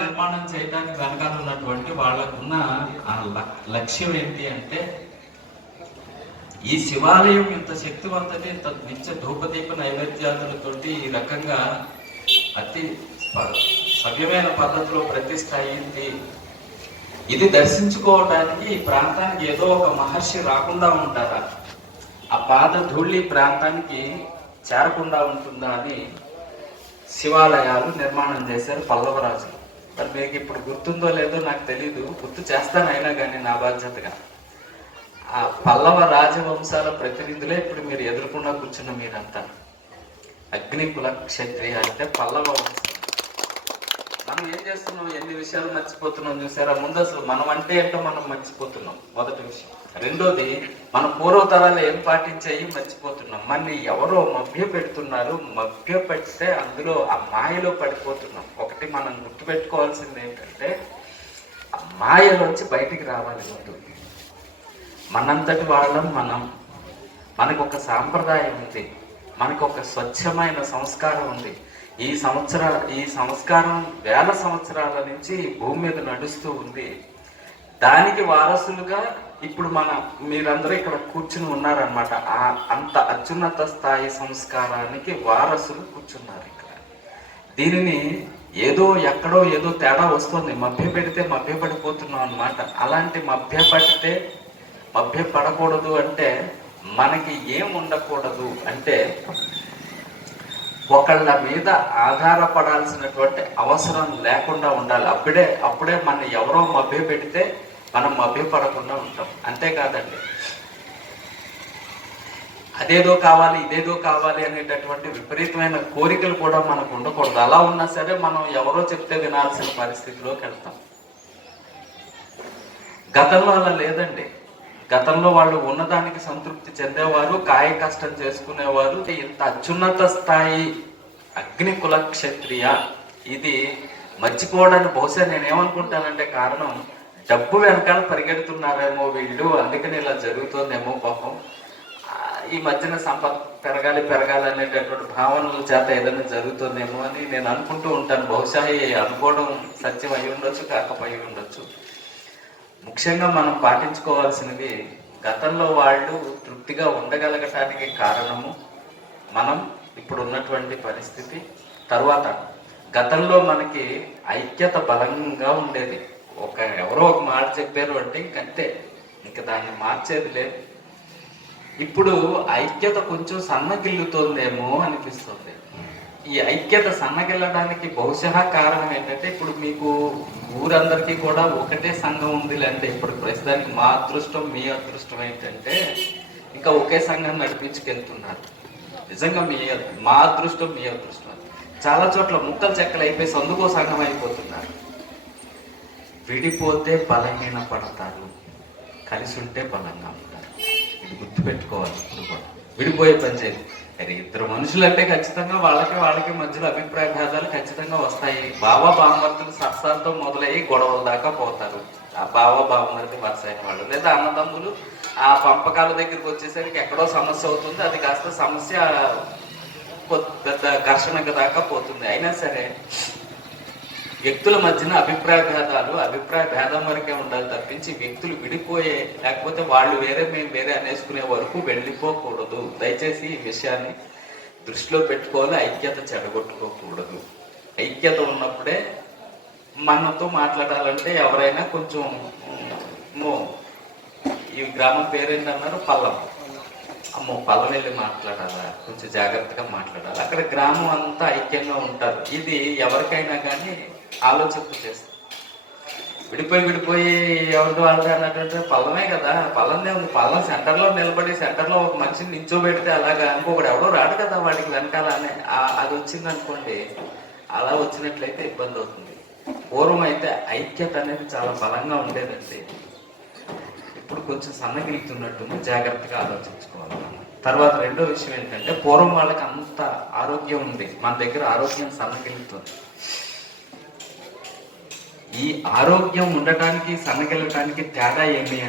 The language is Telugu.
నిర్మాణం చేయడానికి వెనకాల ఉన్నటువంటి వాళ్ళకున్న లక్ష్యం ఏంటి అంటే ఈ శివాలయం ఇంత శక్తివంతది ఇంత నిత్య ధూపదీప నైవేద్యాలతోటి ఈ రకంగా అతి సవ్యమైన పద్ధతిలో ప్రతిష్ట అయింది ఇది దర్శించుకోవడానికి ఈ ప్రాంతానికి ఏదో ఒక మహర్షి రాకుండా ఉంటారా ఆ పాద ధూళి ప్రాంతానికి చేరకుండా ఉంటుందా అని శివాలయాలు నిర్మాణం చేశారు పల్లవ రాజులు మరి మీకు ఇప్పుడు గుర్తుందో లేదో నాకు తెలీదు గుర్తు చేస్తానైనా కానీ నా బాధ్యతగా ఆ పల్లవ రాజవంశాల ప్రతినిధులే ఇప్పుడు మీరు ఎదుర్కొన్న కూర్చున్న మీరంతా అగ్నికుల క్షత్రియ అంటే పల్లవ వంశ మనం ఏం చేస్తున్నాం ఎన్ని విషయాలు మర్చిపోతున్నాం చూసారా ముందు అసలు మనం అంటే ఏంటో మనం మర్చిపోతున్నాం మొదటి విషయం రెండోది మన పూర్వతరాలు ఏం పాటించాయి మర్చిపోతున్నాం మన ఎవరో మభ్య పెడుతున్నారు మభ్య పెడితే అందులో ఆ మాయలో పడిపోతున్నాం ఒకటి మనం గుర్తుపెట్టుకోవాల్సింది ఏంటంటే ఆ మాయలోంచి బయటికి రావాలి ముందు మనంతటి వాళ్ళం మనం మనకు ఒక సాంప్రదాయం ఉంది మనకు ఒక స్వచ్ఛమైన సంస్కారం ఉంది ఈ సంవత్సరాల ఈ సంస్కారం వేల సంవత్సరాల నుంచి భూమి మీద నడుస్తూ ఉంది దానికి వారసులుగా ఇప్పుడు మన మీరందరూ ఇక్కడ కూర్చుని ఉన్నారనమాట అంత అత్యున్నత స్థాయి సంస్కారానికి వారసులు కూర్చున్నారు ఇక్కడ దీనిని ఏదో ఎక్కడో ఏదో తేడా వస్తుంది మభ్య పెడితే మభ్య పడిపోతున్నాం అనమాట అలాంటి మభ్య పడితే మభ్య పడకూడదు అంటే మనకి ఏం ఉండకూడదు అంటే ఒకళ్ళ మీద ఆధారపడాల్సినటువంటి అవసరం లేకుండా ఉండాలి అప్పుడే అప్పుడే మనం ఎవరో మభ్య పెడితే మనం మభ్యపడకుండా ఉంటాం అంతేకాదండి అదేదో కావాలి ఇదేదో కావాలి అనేటటువంటి విపరీతమైన కోరికలు కూడా మనకు ఉండకూడదు అలా ఉన్నా సరే మనం ఎవరో చెప్తే వినాల్సిన పరిస్థితిలోకి వెళ్తాం గతంలో అలా లేదండి గతంలో వాళ్ళు ఉన్నదానికి సంతృప్తి చెందేవారు కాయ కష్టం చేసుకునేవారు ఇంత అత్యున్నత స్థాయి అగ్ని కుల క్షత్రియ ఇది మర్చిపోవడానికి బహుశా నేనేమనుకుంటానంటే కారణం డబ్బు వెనకాల పరిగెడుతున్నారేమో వీళ్ళు అందుకని ఇలా జరుగుతుందేమో పాపం ఈ మధ్యన సంపద పెరగాలి పెరగాలి అనేటటువంటి భావనల చేత ఏదైనా జరుగుతుందేమో అని నేను అనుకుంటూ ఉంటాను బహుశా అనుకోవడం సత్యం అయి ఉండొచ్చు కాకపోయి ఉండొచ్చు ముఖ్యంగా మనం పాటించుకోవాల్సినవి గతంలో వాళ్ళు తృప్తిగా ఉండగలగటానికి కారణము మనం ఇప్పుడు ఉన్నటువంటి పరిస్థితి తర్వాత గతంలో మనకి ఐక్యత బలంగా ఉండేది ఒక ఎవరో ఒక మాట చెప్పారు అంటే ఇంకంతే ఇంక దాన్ని మార్చేది లేదు ఇప్పుడు ఐక్యత కొంచెం సన్నగిల్లుతోందేమో అనిపిస్తుంది ఈ ఐక్యత సన్నగిల్లడానికి బహుశా కారణం ఏంటంటే ఇప్పుడు మీకు ఊరందరికీ కూడా ఒకటే సంఘం ఉంది అంటే ఇప్పుడు ప్రస్తుతానికి మా అదృష్టం మీ అదృష్టం ఏంటంటే ఇంకా ఒకే సంఘం నడిపించుకెళ్తున్నారు నిజంగా మీ మా అదృష్టం మీ అదృష్టం చాలా చోట్ల ముక్కలు చెక్కలు అయిపోయి సందుకో సంఘం అయిపోతున్నారు విడిపోతే బలహీన పడతారు కలిసి ఉంటే బలంగా ఉంటారు ఇది గుర్తుపెట్టుకోవాలి ఇప్పుడు కూడా విడిపోయే పని చేయదు కానీ ఇద్దరు మనుషులు అంటే ఖచ్చితంగా వాళ్ళకి వాళ్ళకి మధ్యలో అభిప్రాయ భేదాలు ఖచ్చితంగా వస్తాయి బావ బామ్మర్తులు సత్సాలతో మొదలయ్యి గొడవల దాకా పోతారు ఆ బావ బామ్మర్తి వరుస అయిన వాళ్ళు లేదా అన్నదమ్ములు ఆ పంపకాల దగ్గరికి వచ్చేసరికి ఎక్కడో సమస్య అవుతుంది అది కాస్త సమస్య పెద్ద ఘర్షణకు దాకా పోతుంది అయినా సరే వ్యక్తుల మధ్యన అభిప్రాయ భేదాలు అభిప్రాయ భేదం వరకే ఉండాలి తప్పించి వ్యక్తులు విడిపోయే లేకపోతే వాళ్ళు వేరే మేము వేరే అనేసుకునే వరకు వెళ్ళిపోకూడదు దయచేసి ఈ విషయాన్ని దృష్టిలో పెట్టుకోవాలి ఐక్యత చెడగొట్టుకోకూడదు ఐక్యత ఉన్నప్పుడే మనతో మాట్లాడాలంటే ఎవరైనా కొంచెం ఈ గ్రామం పేరేంటన్నారు పల్లం అమ్మో పల్లం వెళ్ళి మాట్లాడాలా కొంచెం జాగ్రత్తగా మాట్లాడాలి అక్కడ గ్రామం అంతా ఐక్యంగా ఉంటారు ఇది ఎవరికైనా కానీ ఆలోచన చేస్తాం విడిపోయి విడిపోయి ఎవరు వాళ్ళతో అన్నట్టు పల్లమే కదా పల్లందే ఉంది పల్లం సెంటర్లో నిలబడి సెంటర్లో ఒక మనిషిని నించోబెడితే అలాగా ఇంకొకటి ఎవడో రాడు కదా వాడికి వెనకాలనే అది వచ్చింది అనుకోండి అలా వచ్చినట్లయితే ఇబ్బంది అవుతుంది పూర్వం అయితే ఐక్యత అనేది చాలా బలంగా ఉండేదండి ఇప్పుడు కొంచెం సన్నగిలుతున్నట్టుంది జాగ్రత్తగా ఆలోచించుకోవాలి తర్వాత రెండో విషయం ఏంటంటే పూర్వం వాళ్ళకి అంత ఆరోగ్యం ఉంది మన దగ్గర ఆరోగ్యం సన్నగిలుతుంది ఈ ఆరోగ్యం ఉండటానికి సన్నగిల్లటానికి తేడా ఏమి